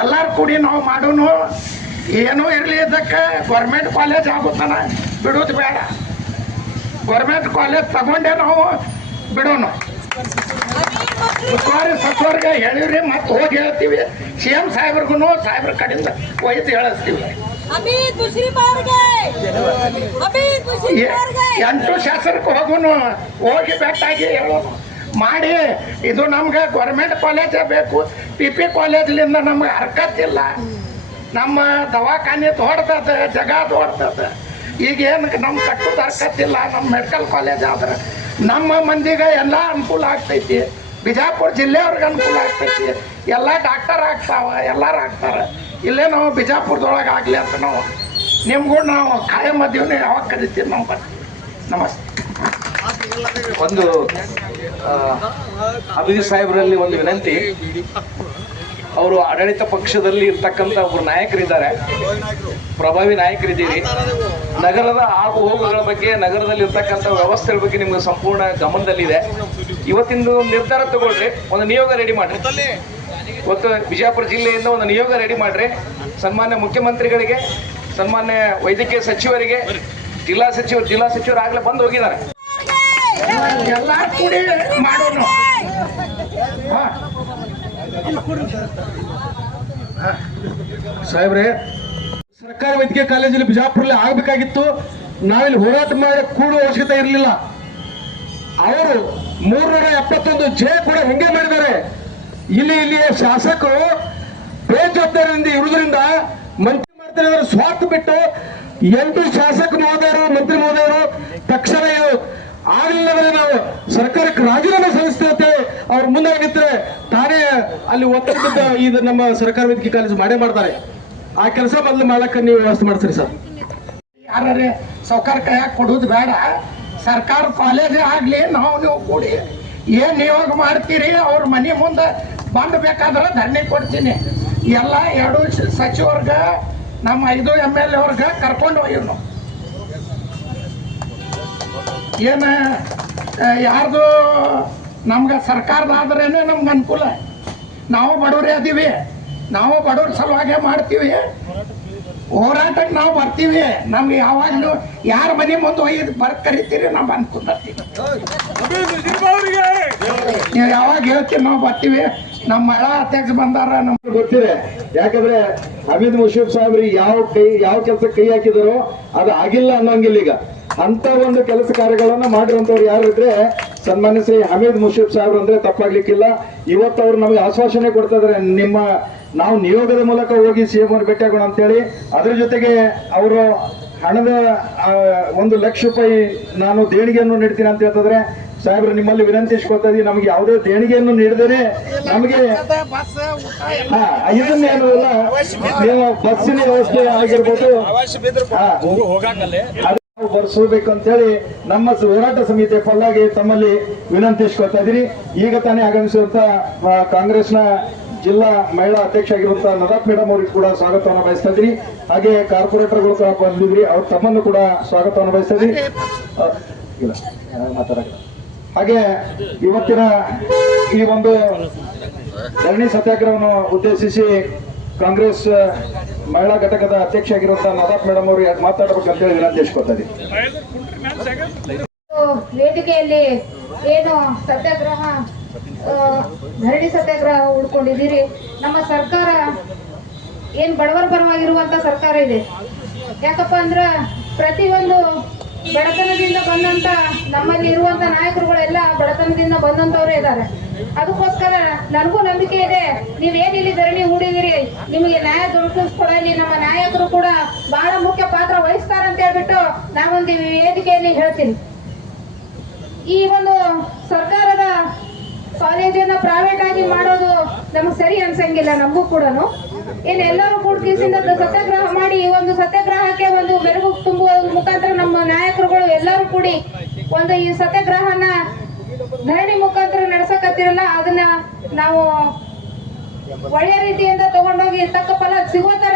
ಎಲ್ಲಾರು ಕೂಡಿ ನಾವು ಮಾಡೋನು ಏನೂ ಇರಲಿ ಇದಕ್ಕೆ ಗೌರ್ಮೆಂಟ್ ಕಾಲೇಜ್ ಆಗುತ್ತಾನ ಬಿಡೋದು ಬೇಡ. ಗೌರ್ಮೆಂಟ್ ಕಾಲೇಜ್ ತಗೊಂಡೆ ನಾವು ಬಿಡೋನು. ಉಸ್ತುವಾರಿ ಸಚಿವರಿಗೆ ಹೇಳಿವ್ರಿ ಮತ್ತೆ ಹೋಗಿ ಹೇಳ್ತೀವಿ. ಸಿ ಎಂ ಸಾಹೇಬ್ರಿಗೂ ಸಾಹೇಬ್ರ ಕಡೆಯಿಂದ ಒಯ್ದು ಹೇಳಿಸ್ತೀವಿ. ಎಂಟು ಶಾಸಕರಿಗೆ ಹೋಗೋನು ಹೋಗಿ ಬೆಟ್ಟಾಗಿ ಹೇಳೋನು. ಮಾಡಿ. ಇದು ನಮ್ಗೆ ಗೌರ್ಮೆಂಟ್ ಕಾಲೇಜೇ ಬೇಕು. ಪಿ ಪಿ ಕಾಲೇಜ್ಲಿಂದ ನಮ್ಗೆ ಹರ್ಕತ್ತಿಲ್ಲ ನಮ್ಮ ದವಾಖಾನೆ ತೋಡ್ತದೆ, ಜಗ ತೋಡ್ತದೆ. ಈಗ ಏನು ನಮ್ಮ ಕಟ್ಟೋದು ಹರ್ಕತ್ತಿಲ್ಲ ನಮ್ಮ ಮೆಡಿಕಲ್ ಕಾಲೇಜ್ ಆದ್ರೆ. ನಮ್ಮ ಮಂದಿಗೆ ಎಲ್ಲ ಅನುಕೂಲ ಆಗ್ತೈತಿ. ಬಿಜಾಪುರ ಜಿಲ್ಲೆಯವ್ರಿಗೆ ಅನುಕೂಲ ಆಗ್ತೈತಿ. ಎಲ್ಲ ಡಾಕ್ಟರ್ ಆಗ್ತಾವ, ಎಲ್ಲಾರು ಆಗ್ತಾರೆ. ಇಲ್ಲೇ ನಾವು ಬಿಜಾಪುರದೊಳಗೆ ಆಗಲಿ ಅಂತ ನಾವು, ನಿಮ್ಗೂ ನಾವು ಕಾಯಂ ಮದುವೆ ಯಾವಾಗ ಕರಿತೀವಿ ನಾವು ಬರ್ತೀವಿ. ನಮಸ್ತೆ. ಒಂದು ಅಭಿಜಿತ್ ಸಾಹೇಬರಲ್ಲಿ ಒಂದು ವಿನಂತಿ. ಅವರು ಆಡಳಿತ ಪಕ್ಷದಲ್ಲಿ ಇರ್ತಕ್ಕಂಥ ಒಬ್ಬರು ನಾಯಕರಿದ್ದಾರೆ. ಪ್ರಭಾವಿ ನಾಯಕರಿದ್ದೀರಿ. ನಗರದ ಆಗು ಹೋಗುಗಳ ಬಗ್ಗೆ, ನಗರದಲ್ಲಿ ಇರ್ತಕ್ಕಂಥ ವ್ಯವಸ್ಥೆಗಳ ಬಗ್ಗೆ ನಿಮ್ಗೆ ಸಂಪೂರ್ಣ ಗಮನದಲ್ಲಿದೆ. ಇವತ್ತಿಂದು ನಿರ್ಧಾರ ತಗೊಳ್ರಿ, ಒಂದು ನಿಯೋಗ ರೆಡಿ ಮಾಡ್ರಿ. ಇವತ್ತು ಬಿಜಾಪುರ ಜಿಲ್ಲೆಯಿಂದ ಒಂದು ನಿಯೋಗ ರೆಡಿ ಮಾಡ್ರಿ. ಸನ್ಮಾನ್ಯ ಮುಖ್ಯಮಂತ್ರಿಗಳಿಗೆ, ಸನ್ಮಾನ್ಯ ವೈದ್ಯಕೀಯ ಸಚಿವರಿಗೆ, ಜಿಲ್ಲಾ ಸಚಿವರು ಜಿಲ್ಲಾ ಸಚಿವರು ಆಗ್ಲೇ ಬಂದು ಹೋಗಿದ್ದಾರೆ. ಎಲ್ಲ ಕೂಡಿ ಮಾಡೋಣ. ಸಾಹೇಬ್ರೆ, ಸರ್ಕಾರಿ ವೈದ್ಯಕೀಯ ಕಾಲೇಜಲ್ಲಿ ಬಿಜಾಪುರಲ್ಲಿ ಆಗಬೇಕಾಗಿತ್ತು. ನಾವಿಲ್ಲಿ ಹೋರಾಟ ಮಾಡಿ ಕೂಡುವ ಅವಶ್ಯಕತೆ ಇರಲಿಲ್ಲ. ಅವರು ಮೂರ್ನೂರ ಎಪ್ಪತ್ತೊಂದು ಜೆ ಕೂಡ ಹೆಂಗೆ ಮಾಡಿದ್ದಾರೆ? ಇಲ್ಲಿ ಇಲ್ಲಿ ಶಾಸಕರು ಬೇಜವಾಬ್ದಾರಿಯಿಂದ ಇರುವುದರಿಂದ ಮಂತ್ರಿ ಮಾಡ್ತಾರೆ ಸ್ವಾರ್ಥ ಬಿಟ್ಟು ಎಂಟು ಶಾಸಕ ಮಹೋದಯರು, ಮಂತ್ರಿ ಮಹೋದಯರು ತಕ್ಷಣ ಇದು ಆಗಲಿಲ್ಲದ್ರೆ ನಾವು ಸರ್ಕಾರಕ್ಕೆ ರಾಜೀನಾಮೆ ಸಲ್ಲಿಸ್ತೇವೆ ಅವ್ರ ಮುಂದೆ ನಿಂತರೆ ತಾನೇ ಅಲ್ಲಿ ಒತ್ತಡ ಇದು ನಮ್ಮ ಸರ್ಕಾರ ವೈದ್ಯಕೀಯ ಕಾಲೇಜು ಮಾಡೇ ಮಾಡ್ತಾರೆ. ಆ ಕೆಲಸ ಮೊದಲು ಮಾಡಕ್ಕೆ ನೀವು ವ್ಯವಸ್ಥೆ ಮಾಡ್ತೀರಿ ಸರ್. ಯಾರೇ ಸೌಕಾರ ಕೈಯಾಗ ಕೊಡೋದು ಬೇಡ. ಸರ್ಕಾರ ಕಾಲೇಜ್ ಆಗ್ಲಿ ನಾವು ನೀವು ಕೂಡಿ ಏನ್ ನಿಯೋಗ ಮಾಡ್ತೀರಿ, ಅವ್ರ ಮನೆ ಮುಂದೆ ಬಂದ್ ಬೇಕಾದ್ರೆ ಧರಣಿ ಕೊಡ್ತೀನಿ. ಎಲ್ಲ ಎರಡು ಸಚಿವರ್ಗ, ನಮ್ಮ ಐದು ಎಂ ಎಲ್ ಎವ್ರಿಗೆ ಕರ್ಕೊಂಡು ಹೋಗಿವ್ ನಾವು ಏನ ಯಾರ್ದು ನಮ್ಗೆ ಸರ್ಕಾರದಾದ್ರೇನೆ ನಮ್ಗೆ ಅನುಕೂಲ? ನಾವು ಬಡವರೇ ಅದೀವಿ. ನಾವು ಬಡವ್ರ ಸಲುವಾಗೆ ಮಾಡ್ತೀವಿ. ಹೋರಾಟಕ್ಕೆ ನಾವು ಬರ್ತೀವಿ. ನಮ್ಗೆ ಯಾವಾಗಲೂ ಯಾರ ಮನೆ ಮುಂದೆ ಒಯ್ದು ಬರ್, ಕರಿತೀರಿ, ನಾವು ಬಂದು ಕುಂದಿರ್ತೀವಿ. ನೀವು ಯಾವಾಗ ಹೇಳ್ತೀರಿ, ನಾವು ಬರ್ತೀವಿ. ನಮ್ಮ ಮಳ ಅಧ್ಯಕ್ಷ ಬಂದಾರ ನಮ್ಗೆ ಗೊತ್ತಿದೆ. ಯಾಕಂದ್ರೆ ಹಮೀದ್ ಮುಷೀಫ್ ಸಾಹೇಬ್ರಿ ಯಾವ ಕೈ, ಯಾವ ಕೆಲಸ ಕೈ ಹಾಕಿದಾರೋ ಅದು ಆಗಿಲ್ಲ ಅನ್ನೋಂಗಿಲ್ಲ ಈಗ. ಅಂತ ಒಂದು ಕೆಲಸ ಕಾರ್ಯಗಳನ್ನ ಮಾಡಿರುವಂತವ್ರು ಯಾರು ಇದ್ರೆ ಸನ್ಮಾನ್ಯ ಶ್ರೀ ಹಮೀದ್ ಮುಷೀಫ್ ಸಾಹೇಬ್ರು ಅಂದ್ರೆ ತಪ್ಪಾಗ್ಲಿಕ್ಕಿಲ್ಲ. ಇವತ್ತು ಅವ್ರು ನಮಗೆ ಆಶ್ವಾಸನೆ ಕೊಡ್ತಾ ಇದಾರೆ ನಿಮ್ಮ ನಾವು ನಿಯೋಗದ ಮೂಲಕ ಹೋಗಿ ಸಿ ಎಂ ಭೇಟಿಯಾಗೋಣ ಅಂತೇಳಿ. ಅದ್ರ ಜೊತೆಗೆ ಅವರು ಹಣದ ಒಂದು ಲಕ್ಷ ರೂಪಾಯಿ ನಾನು ದೇಣಿಗೆಯನ್ನು ನೀಡ್ತೀನಿ ಅಂತ ಹೇಳ್ತಿದ್ರೆ. ಸಾಹೇಬ್ರು ನಿಮ್ಮಲ್ಲಿ ವಿನಂತಿಸ್ಕೊಳ್ತಾ ಇದೀವಿ ನಮಗೆ ಯಾವುದೇ ದೇಣಿಗೆಯನ್ನು ನೀಡಿದರೆ ನಮಗೆ ಇದನ್ನೇನು ಇಲ್ಲ ನೀವು ಬಸ್ಸಿನ ವ್ಯವಸ್ಥೆ ಆಗಿರ್ಬೋದು. ಬರ್ಸಬೇಕು ಅಂತ ಹೇಳಿ ನಮ್ಮ ಹೋರಾಟ ಸಮಿತಿಯ ಪರವಾಗಿ ತಮ್ಮಲ್ಲಿ ವಿನಂತಿಸ್ಕೊಳ್ತಾ ಇದ್ದೀರಿ ಈಗ ತಾನೇ ಆಗಮಿಸಿರುವಂತ ಕಾಂಗ್ರೆಸ್ನ ಜಿಲ್ಲಾ ಮಹಿಳಾ ಅಧ್ಯಕ್ಷ ಆಗಿರುವಂತಹ ನರಾತ್ ಮೇಡಮ್ ಅವ್ರಿಗೆ ಕೂಡ ಸ್ವಾಗತವನ್ನು ಬಯಸ್ತಾ ಇದ್ರಿ ಹಾಗೆ ಕಾರ್ಪೊರೇಟರ್ಗಳು ಕೂಡ ಬಂದಿದ್ರಿ ಅವ್ರ ತಮ್ಮನ್ನು ಕೂಡ ಸ್ವಾಗತವನ್ನು ಬಯಸ್ತಾ ಇದ್ರಿ ಇಲ್ಲ ಹಾಗೆ ಇವತ್ತಿನ ಈ ಒಂದು ಧರಣಿ ಸತ್ಯಾಗ್ರಹವನ್ನು ಉದ್ದೇಶಿಸಿ ಕಾಂಗ್ರೆಸ್ ಮಹಿಳಾ ಘಟಕದ ಅಧ್ಯಕ್ಷ ಆಗಿರುವಂತಹ ನದಾಫ್ ಮೇಡಮ್ ಅವರು ಮಾತಾಡಬೇಕಂತ ಹೇಳಿ ವಿನಂತಿಸ್ಕೊತಾ ಇದ್ದೀನಿ ವೇದಿಕೆಯಲ್ಲಿ ಏನು ಸತ್ಯಾಗ್ರಹ ಧರಣಿ ಸತ್ಯಾಗ್ರಹ ಉಳ್ಕೊಂಡಿದ್ದೀರಿ. ನಮ್ಮ ಸರ್ಕಾರ ಏನ್ ಬಡವರ ಪರವಾಗಿರುವಂತ ಸರ್ಕಾರ ಇದೆ. ಯಾಕಪ್ಪ ಅಂದ್ರ ಪ್ರತಿಯೊಂದು ಬಡತನದಿಂದ ಬಂದಂತ ನಮ್ಮಲ್ಲಿ ಇರುವಂತ ನಾಯಕರುಗಳೆಲ್ಲ ಬಡತನದಿಂದ ಬಂದಂತವ್ರೇ ಇದ್ದಾರೆ. ಅದಕ್ಕೋಸ್ಕರ ನನಗೂ ನಂಬಿಕೆ ಇದೆ. ನೀವೇನ್ ಇಲ್ಲಿ ಧರಣಿ ಹೂಡಿದಿರಿ ನಿಮಗೆ ನ್ಯಾಯ ದೊರಕಿಸ್ಕೊಡಲಿ. ನಮ್ಮ ನಾಯಕರು ಕೂಡ ಬಹಳ ಮುಖ್ಯ ಪಾತ್ರ ವಹಿಸ್ತಾರಂತ ಹೇಳ್ಬಿಟ್ಟು ನಾವೊಂದು ವೇದಿಕೆಯಲ್ಲಿ ಹೇಳ್ತೀನಿ. ಈ ಒಂದು ಸರ್ಕಾರದ ಕಾಲೇಜನ್ನ ಪ್ರೈವೇಟ್ ಆಗಿ ಮಾಡೋದು ನಮ್ಗೆ ಸರಿ ಅನ್ಸಂಗಿಲ್ಲ, ನಮಗೂ ಕೂಡ ಏನ್ ಎಲ್ಲರೂ ಕೂಡ ಸತ್ಯಾಗ್ರಹ ಮಾಡಿ, ಈ ಒಂದು ಸತ್ಯಾಗ್ರಹಕ್ಕೆ ಒಂದು ಮೆರುಗು ತುಂಬುವ ಮುಖಾಂತರ ನಮ್ಮ ನಾಯಕರುಗಳು ಎಲ್ಲರೂ ಕೂಡಿ ಒಂದು ಈ ಸತ್ಯಾಗ್ರಹನ ಧರಣಿ ಮುಖಾಂತರ ನಡ್ಸಕತ್ತಿರಲ್ಲ ಅದನ್ನ ನಾವು ಒಳ್ಳೆ ರೀತಿಯಿಂದ ತಗೊಂಡೋಗಿ ತಕ್ಕ ಫಲ ಸಿಗೋ ತರ